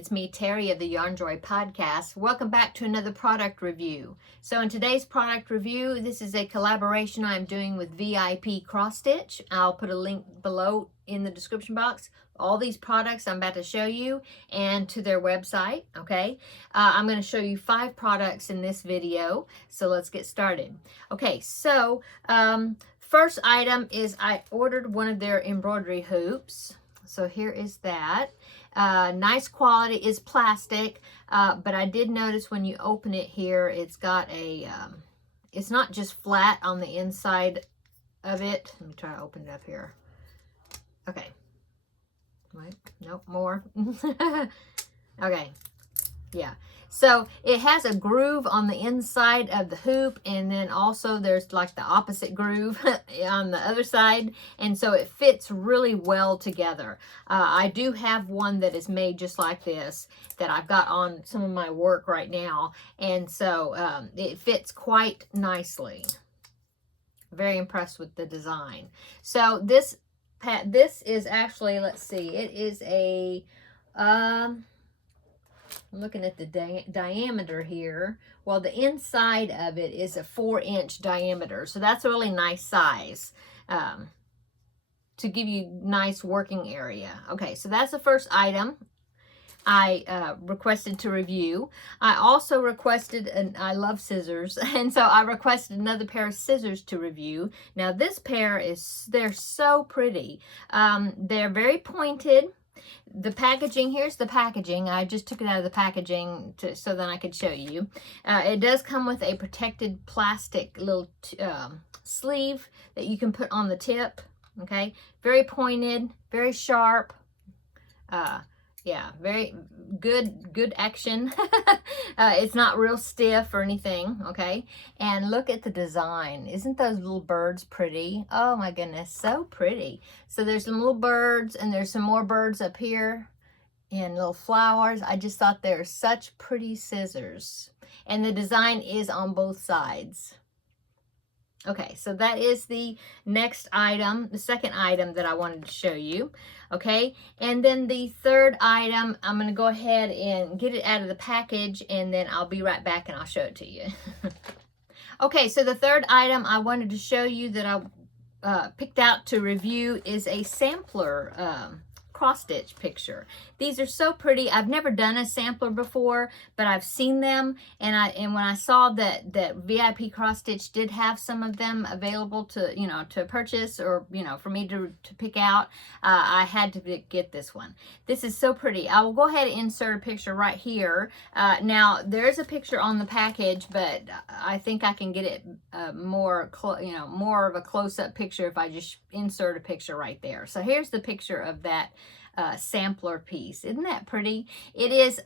It's me, Terry of the Yarnjoy podcast. Welcome back to another product review. So in today's product review, this is a collaboration I'm doing with vipcrossstitch. I'll put a link below in the description box. All these products I'm about to show you and to their website, okay? I'm going to show you 5 products in this video, so let's get started. Okay, so first item is I ordered one of their embroidery hoops. So here is that. Nice quality, is plastic, but I did notice when you open it here, it's got a, it's not just flat on the inside of it. Let me try to open it up here. Okay. Wait, nope, more. Okay. Yeah. So it has a groove on the inside of the hoop, and then also there's like the opposite groove on the other side, and so it fits really well together. I do have one that is made just like this that I've got on some of my work right now, and so it fits quite nicely. Very impressed with the design. So this is actually, let's see, it is a I'm looking at the diameter here. Well, the inside of it is a 4-inch diameter, so that's a really nice size to give you nice working area. Okay, so that's the first item I requested to review. I also requested, and I love scissors, and so I requested another pair of scissors to review. Now this pair they're so pretty. They're very pointed. The packaging, here's the packaging. I just took it out of the packaging so then I could show you. It does come with a protected plastic little sleeve that you can put on the tip. Okay, very pointed, very sharp. Yeah, very good action. It's not real stiff or anything, okay? And look at the design. Isn't those little birds pretty? Oh my goodness, so pretty. So there's some little birds, and there's some more birds up here and little flowers. I just thought they're such pretty scissors. And the design is on both sides. Okay, so that is the next item, the second item that I wanted to show you. Okay, and then the third item, I'm going to go ahead and get it out of the package, and then I'll be right back and I'll show it to you. Okay, so the third item I wanted to show you that I picked out to review is a sampler cross stitch picture. These are so pretty. I've never done a sampler before, but I've seen them, and when I saw that VIP cross stitch did have some of them available to to purchase, or for me to pick out, I had to get this one. This is so pretty. I will go ahead and insert a picture right here. Now there's a picture on the package, but I think I can get it more of a close-up picture if I just insert a picture right there. So here's the picture of that sampler piece. Isn't that pretty? It is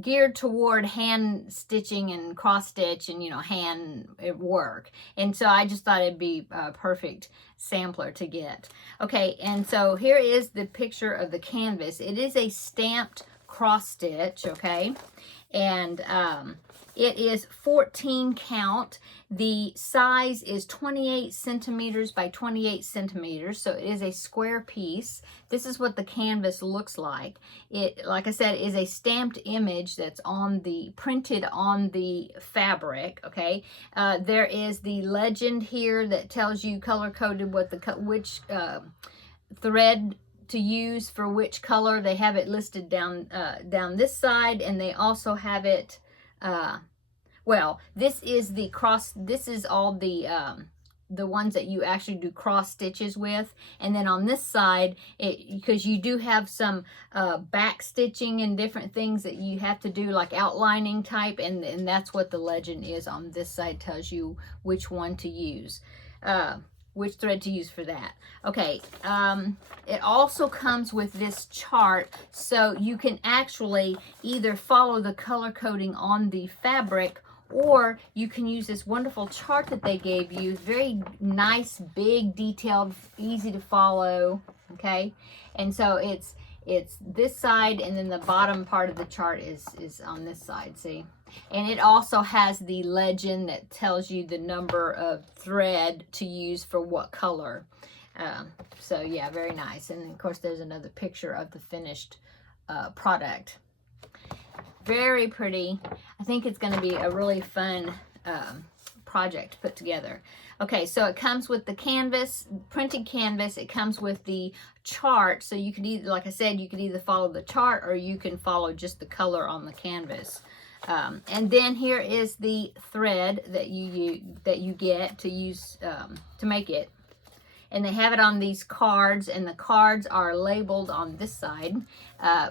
geared toward hand stitching and cross stitch and hand work, and so I just thought it'd be a perfect sampler to get. Okay, and so here is the picture of the canvas. It is a stamped cross stitch, okay, and it is 14 count. The size is 28 centimeters by 28 centimeters, so it is a square piece. This is what the canvas looks like. It, like I said, is a stamped image that's printed on the fabric, okay? There is the legend here that tells you color-coded which thread to use for which color. They have it listed down this side, and they also have it well, this is all the ones that you actually do cross stitches with, and then on this side, because you do have some back stitching and different things that you have to do, like outlining type, and that's what the legend is on this side. Tells you which one to use, which thread to use for that. Okay, it also comes with this chart, so you can actually either follow the color coding on the fabric, or you can use this wonderful chart that they gave you. Very nice, big, detailed, easy to follow, okay? And so it's this side, and then the bottom part of the chart is on this side, see? And it also has the legend that tells you the number of thread to use for what color. So yeah, very nice. And of course there's another picture of the finished product. Very pretty. I think it's going to be a really fun project to put together. Okay, so it comes with the canvas, printed canvas. It comes with the chart, so you could either, like I said, you could either follow the chart or you can follow just the color on the canvas. And then here is the thread that you get to use to make it. And they have it on these cards, and the cards are labeled on this side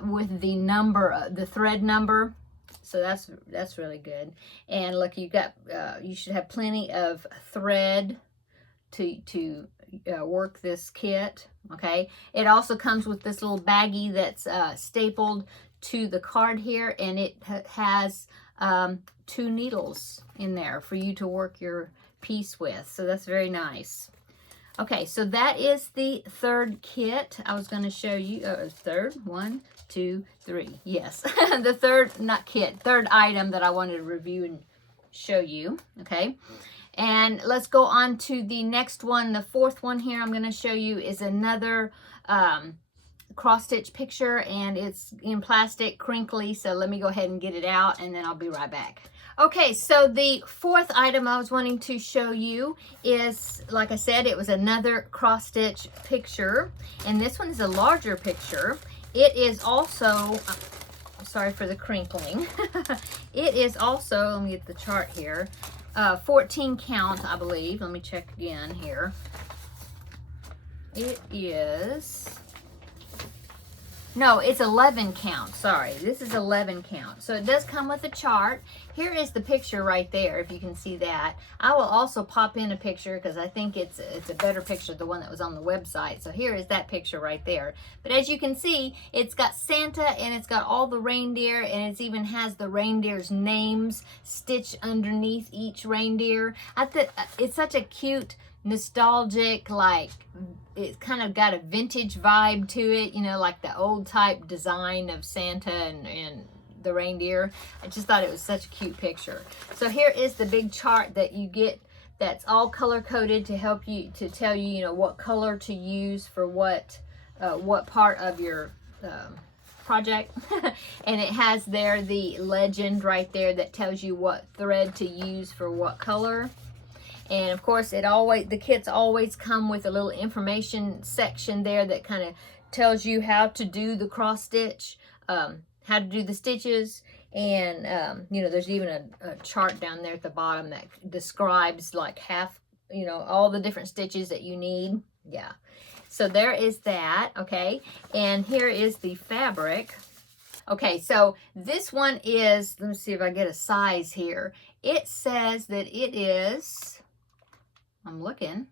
with the number, the thread number. So that's really good. And look, you got you should have plenty of thread to work this kit. Okay. It also comes with this little baggie that's stapled to the card here, and it has 2 needles in there for you to work your piece with. So that's very nice. Okay, so that is the third kit. I was going to show you, third, 1, 2, 3, yes. The third, not kit, third item that I wanted to review and show you, okay? And let's go on to the next one. The fourth one here I'm going to show you is another cross-stitch picture, and it's in plastic, crinkly, so let me go ahead and get it out, and then I'll be right back. Okay, so the fourth item I was wanting to show you is, like I said, it was another cross-stitch picture, and this one is a larger picture. It is also, sorry for the crinkling, it is also, let me get the chart here, 14 count, I believe. Let me check again here. It is... No, it's 11 count. Sorry, this is 11 count. So it does come with a chart. Here is the picture right there, if you can see that. I will also pop in a picture because I think it's a better picture, the one that was on the website. So here is that picture right there. But as you can see, it's got Santa and it's got all the reindeer, and it even has the reindeer's names stitched underneath each reindeer. I think it's such a cute, nostalgic, like, it's kind of got a vintage vibe to it, you know, like the old type design of Santa and the reindeer. I just thought it was such a cute picture. So here is the big chart that you get that's all color coded to help you, to tell you, you know, what color to use for what part of your project. And it has there the legend right there that tells you what thread to use for what color. And of course, the kits always come with a little information section there that kind of tells you how to do the cross stitch, how to do the stitches, and you know, there's even a chart down there at the bottom that describes like half, you know, all the different stitches that you need. Yeah. So there is that. Okay. And here is the fabric. Okay. So this one is, let me see if I get a size here. It says that it is, I'm looking,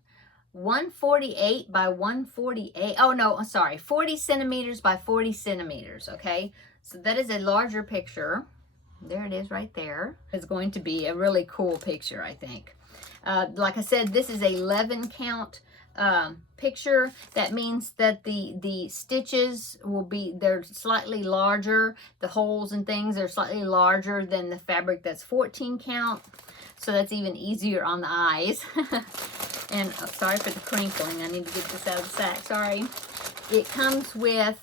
148 by 148. Oh no, sorry, 40 centimeters by 40 centimeters. Okay, so that is a larger picture. There it is right there. It's going to be a really cool picture, I think. Like I said, this is a 11 count picture. That means that the stitches will be, they're slightly larger. The holes and things are slightly larger than the fabric that's 14 count. So that's even easier on the eyes. And sorry for the crinkling. I need to get this out of the sack. Sorry. It comes with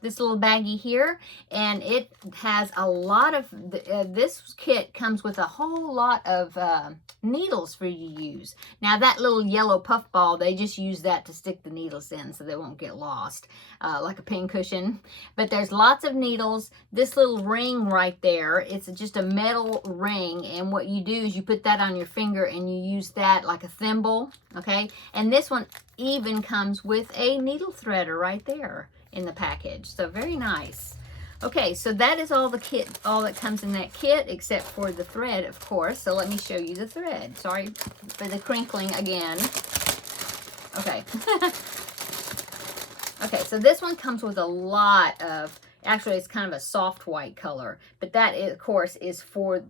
this little baggie here, and it has a lot of, this kit comes with a whole lot of needles for you to use. Now that little yellow puff ball, they just use that to stick the needles in so they won't get lost, like a pin cushion. But there's lots of needles. This little ring right there, it's just a metal ring, and what you do is you put that on your finger and you use that like a thimble, okay? And this one even comes with a needle threader right there in the package. So very nice. Okay, so that is all the kit, all that comes in that kit, except for the thread, of course. So let me show you the thread. Sorry for the crinkling again. Okay. Okay, so this one comes with a lot of, actually it's kind of a soft white color, but that is, of course, is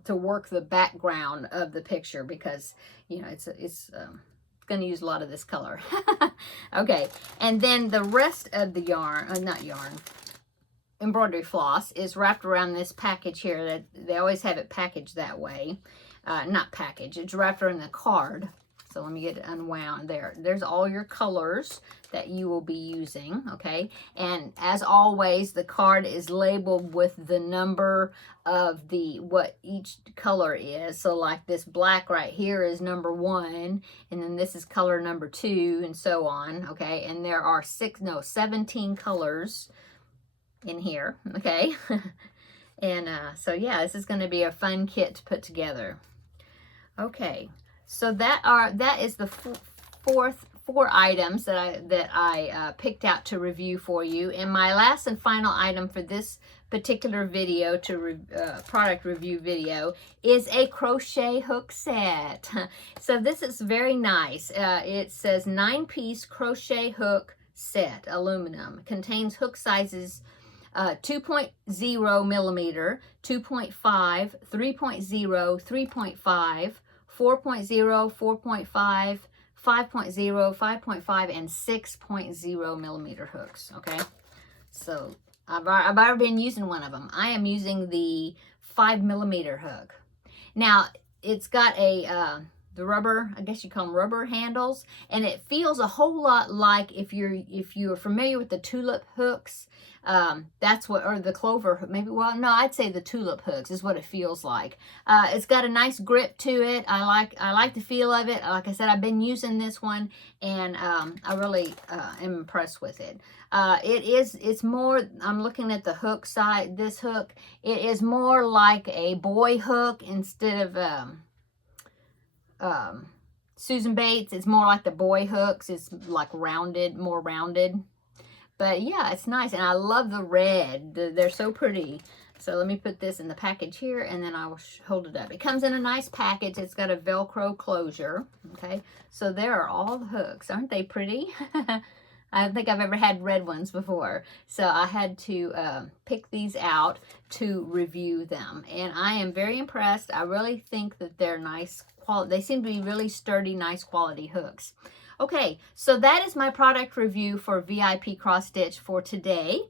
to work the background of the picture, because, you know, it's going to use a lot of this color. Okay, and then the rest of the yarn, embroidery floss is wrapped around this package here. That they always have it packaged that way. Not packaged, it's wrapped around the card. So let me get it unwound there. There's all your colors that you will be using, okay? And as always, the card is labeled with the number of what each color is. So like this black right here is number 1, and then this is color number 2, and so on, okay? And there are 17 colors in here, okay? And so yeah, this is going to be a fun kit to put together. Okay, so that is the four items that I picked out to review for you. And my last and final item for this particular video, product review video, is a crochet hook set. So this is very nice. It says 9-piece crochet hook set, aluminum. Contains hook sizes 2.0 millimeter, 2.5, 3.0, 3.5, 4.0, 4.5, 5.0, 5.5, and 6.0 millimeter hooks, okay? So I've already been using one of them. I am using the 5 millimeter hook. Now, it's got the rubber, I guess you call them rubber handles, and it feels a whole lot like if you're familiar with the tulip hooks, that's what, or the clover, maybe, well, no, I'd say the tulip hooks is what it feels like. It's got a nice grip to it. I like the feel of it. Like I said, I've been using this one, and I really am impressed with it. It's more, I'm looking at the hook side, this hook, it is more like a boy hook instead of Susan Bates. It's more like the boy hooks. It's like rounded, more rounded. But yeah, it's nice, and I love the red. They're so pretty. So let me put this in the package here, and then I will hold it up. It comes in a nice package. It's got a Velcro closure, okay? So there are all the hooks. Aren't they pretty? I don't think I've ever had red ones before. So I had to pick these out to review them. And I am very impressed. I really think that they're nice quality. They seem to be really sturdy, nice quality hooks. Okay, so that is my product review for VIP Cross Stitch for today.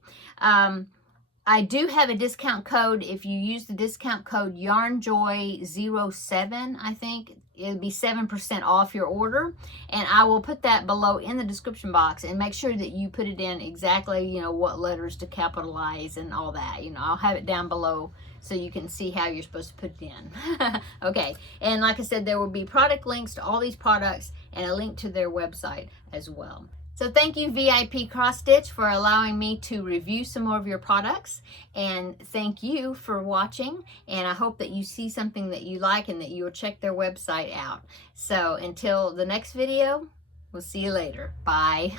I do have a discount code. If you use the discount code Yarnjoy07, I think, it'll be 7% off your order. And I will put that below in the description box, and make sure that you put it in exactly, you know, what letters to capitalize and all that. You know, I'll have it down below so you can see how you're supposed to put it in. Okay, and like I said, there will be product links to all these products and a link to their website as well. So thank you, VIP Cross Stitch, for allowing me to review some more of your products. And thank you for watching. And I hope that you see something that you like and that you will check their website out. So until the next video, we'll see you later. Bye.